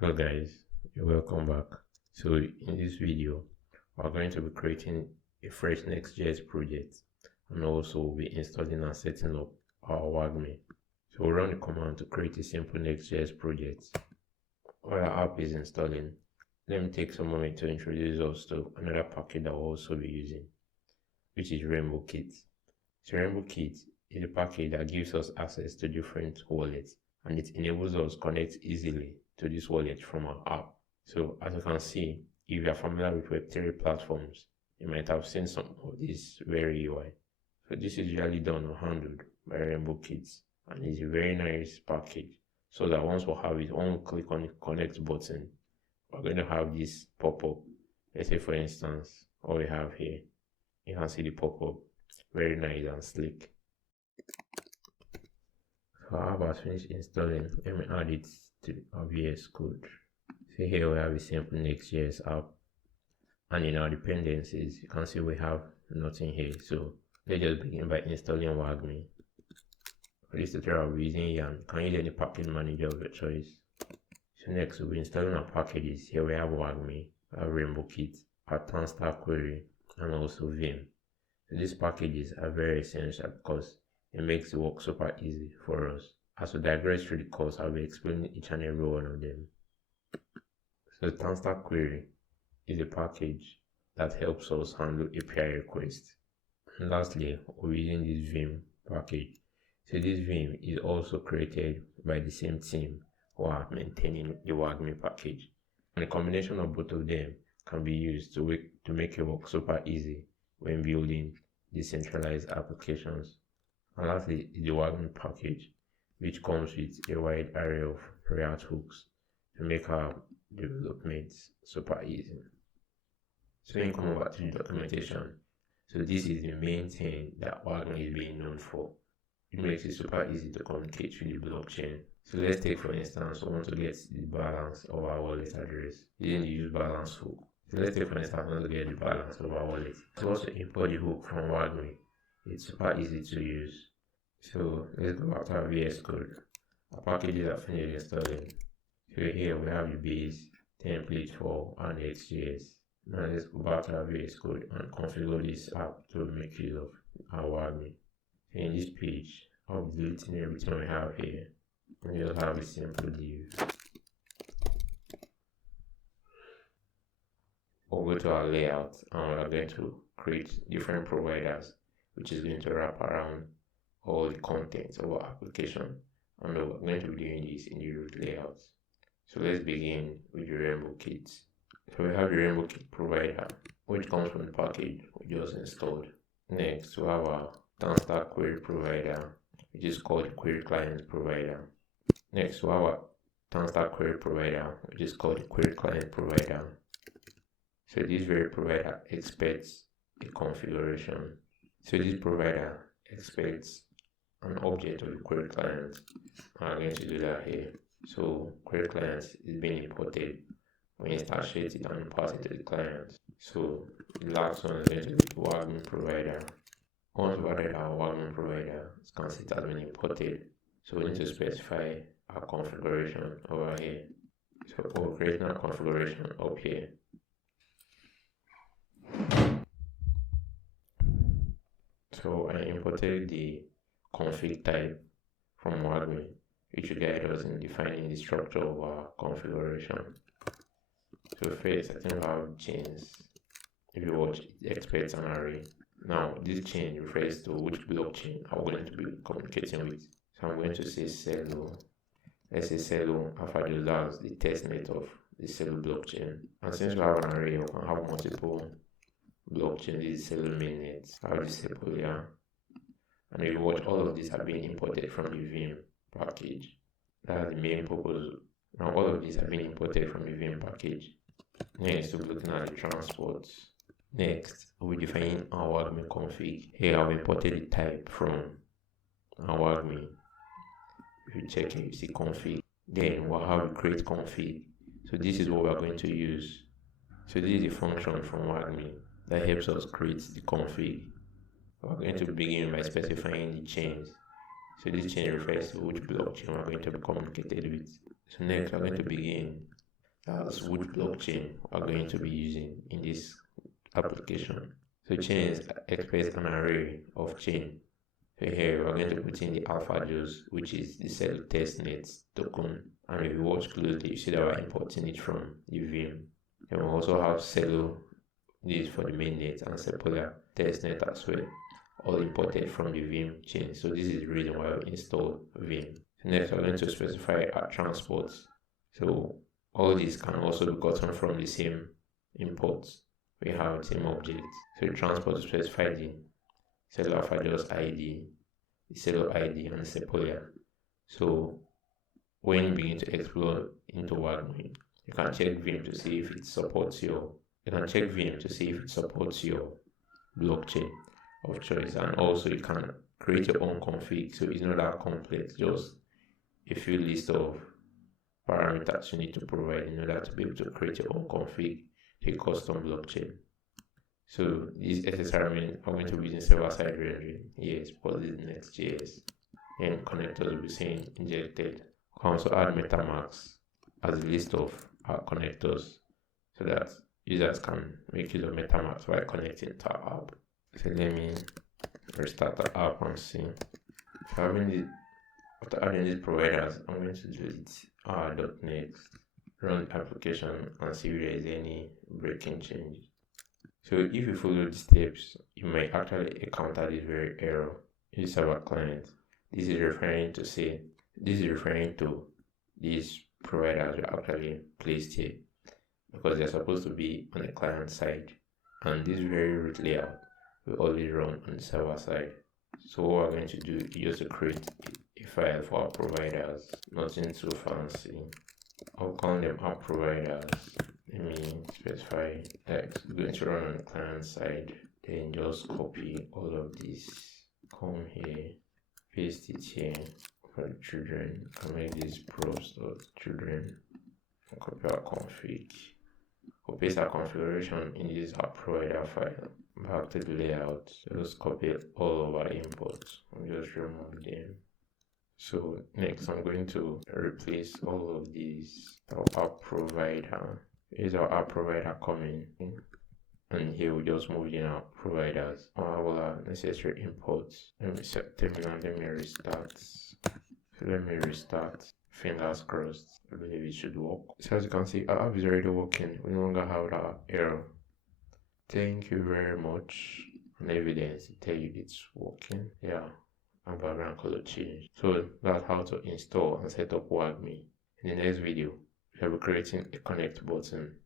Hello guys, you're welcome back. So in this video, we're going to be creating a fresh Next.js project and also we'll be installing and setting up our Wagmi. So we'll run the command to create a simple Next.js project. While our app is installing, let me take some moment to introduce us to another package that we'll also be using, which is Rainbow Kit. So Rainbow Kit is a package that gives us access to different wallets and it enables us to connect easily to this wallet from our app. So as you can see, if you are familiar with Web3 platforms, you might have seen some of this very UI. So this is usually done or handled by Rainbow Kits and it's a very nice package. So that once we have it, one click on the connect button, we're going to have this pop up. Let's say for instance, what we have here, you can see the pop up, very nice and sleek. So I have finished installing. Let me add it to our VS Code. So here we have a simple Next.js app, and in our dependencies, you can see we have nothing here. So let's just begin by installing Wagmi. For this tutorial, I'll be using Yarn. You can use any package manager of your choice. So next, we'll be installing our packages. Here we have Wagmi, our Rainbow Kit, our Turnstile query, and also Vim. So these packages are very essential because it makes the work super easy for us. As we digress through the course, I'll be explaining each and every one of them. So Turnstile query is a package that helps us handle API requests. And lastly, we're using this Vim package. So this Vim is also created by the same team who are maintaining the Wagmi package. And the combination of both of them can be used to make your work super easy when building decentralized applications. And lastly is the Wagmi package, which comes with a wide array of React hooks to make our development super easy. So when you come over to the documentation, so this is the main thing that Wagmi is being known for. It makes it super easy to communicate with the blockchain. So let's take for instance, we want to get the balance of our wallet address using the use balance hook. So let's take for instance, we want to get the balance of our wallet. So also import the hook from Wagmi. It's super easy to use. So let's go back to our VS Code. Our packages are finished installing. So here we have the base template for our Next.js. Now let's go back to our VS Code and configure this app to make use of our Wagmi. So in this page, I'll be deleting everything we have here. And we'll have a simple div. We'll go to our layout and we're going to create different providers, which is going to wrap around all the contents of our application, and we're going to be doing this in the root layout. So let's begin with the Rainbow Kit. So we have the Rainbow Kit provider, which comes from the package we just installed. Next, we have our Turnstile query provider, which is called the query client provider. Next, we have our Turnstile query provider, which is called the query client provider. So this very provider expects a configuration. So this provider expects an object of the query client. I'm going to do that here. So query client is being imported. We instantiate it and pass it to the client. So the last one is going to be the Wagmi provider. Once we added our Wagmi provider, you can see it has been imported. So we need to specify our configuration over here. So we'll create our configuration up here. So I imported the config type from Wagmi, which will guide us in defining the structure of our configuration. So first, I think we have chains. If you watch, it expects an array. Now, this chain refers to which blockchain I'm going to be communicating with. So I'm going to say Celo. Let's say Celo alpha just as the testnet of the Celo blockchain. And since we have an array, we can have multiple blockchain, this is Celo mainnet, I have this Sepolia. And if you watch, all of these have been imported from the Vim package. That's the main purpose. Now all of these have been imported from the Vim package. Next, we're looking at the transports. Next, we define our Wagmi config. Here I've imported the type from our Wagmi. If you check it, you see config. Then we'll have create config. So this is what we're going to use. So this is a function from Wagmi that helps us create the config. We're going to begin by specifying the chains. So this chain refers to which blockchain we're going to be communicated with. So next we're going to begin That's which blockchain are going to be using in this application. So chains express an array of chain. So here we're going to put in the alpha juice, which is the cell testnet token. And if you watch closely, you see that we're importing it from the Vim. Then we also have Celo, this for the mainnet, and Sepola testnet as well, all imported from the Vim chain. So this is the reason why we install Vim. So next we're going to specify our transports. So all these can also be gotten from the same imports. We have same object. So the transport specify the Celo alpha juice ID, the Celo ID, and the Sepola. So when you begin to explore into Wagmi, you can check Vim to see if it supports your blockchain of choice, and also you can create your own config. So it's not that complex, just a few list of parameters you need to provide in order to be able to create your own config to a custom blockchain. So these SSR are going to be using server-side rendering. Yes, but this is Next.js. And connectors will be saying injected. You can also add MetaMask as a list of our connectors so that users can make use of MetaMask while connecting to our app. So let me restart the app and see. After adding these providers, I'm going to delete our .next, run the application and see if there is any breaking change. So if you follow the steps, you might actually encounter this very error. Use server client. This is referring to these providers are actually placed here because they're supposed to be on the client side, and this very root layout will always run on the server side. So what we're going to do is just to create a file for our providers, nothing too fancy. I'll call them app providers. Let me specify that it's going to run on the client side. Then just copy all of this, come here, paste it here for the children, and make this props.children, and copy our config. We'll paste our configuration in this app provider file. Back to the layout, just copy all of our imports and just remove them. So next I'm going to replace all of these. Our app provider is our app provider coming in, and here we just move in our providers, all our necessary imports. Let me set terminal, let me restart. Fingers crossed. I believe it should work. So as you can see, our app is already working. We no longer have that error. Thank you very much. And evidence to tell you it's working. Yeah, and background color change. So that's how to install and set up Wagmi. In the next video, we'll be creating a connect button